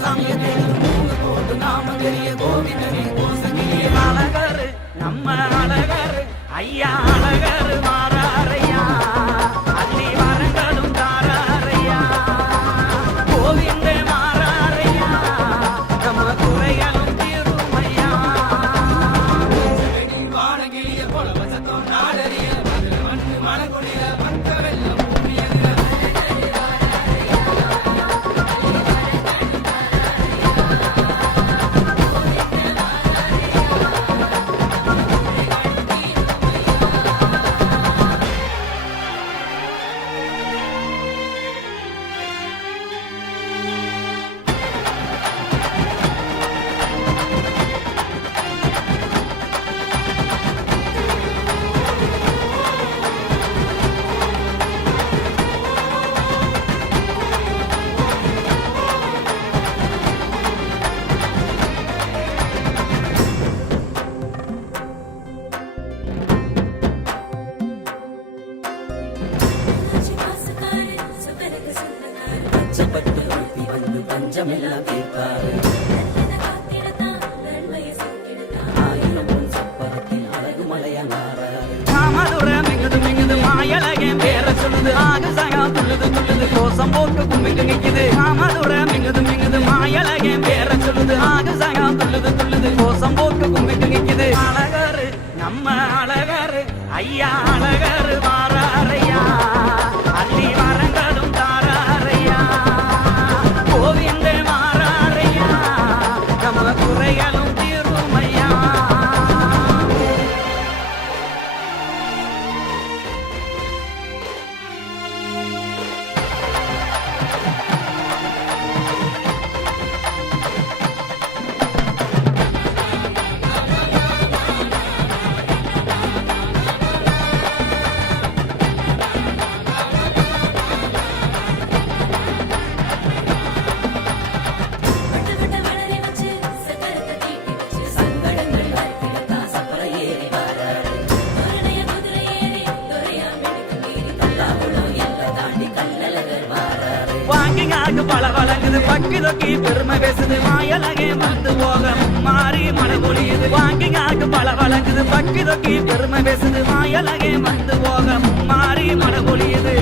சாமியை போட்டு நாம தெரிய கோவிந்தனே கோசங்கிலே அழகரு நம்ம அழகரு ஐயா அழகரு மாறாரையா அள்ளி வரங்களும் தாராரையா கோவிந்தே மாறாரையா நம்ம குறைகளும் தீருமையா வானகிளிய போல வசத்தம் நாடறிய மண்ணு மனகுடிய வந்த வெள்ளம் பச்சப்பட்டு ஊத்தி வந்து பஞ்சமெல்லாம் தீர்ப்பாரு ஆயிரம் பொன் சப்பரத்தில் அழகு மலையனாராரு மாமதுரம் மிங்குது மிங்குது மாயலகே பேர சொல்லுது ஆகு சகா துள்ளுது துள்ளுது கோசம் போட்டு கும்பிட்டு நிக்குது மாமதுரம் மிங்குது மிங்குது மாயலகே பேர சொல்லுது ஆகு சகா துள்ளுது துள்ளுது கோசம் போட்டு கும்பிட்டு நிக்குது அழகரு நம்ம அழகரு ஐயா அழகரு மாறாரையா அள்ளி வரங்களும் தாராரையா கோவிந்தே மாறாரையா நம்ம குறைகளும் தீருமையா வாங்கிங்காக்கு பல வழங்குது பக்கி தொக்கி பெருமை பேசுது மாயலகே வந்து போக மாறி மழை பொழியுது வாங்கிங்காக்கு பல வழங்குது பக்கி தொக்கி பெருமை பேசுது மாயலகே வந்து போக மாறி மழை பொழியுது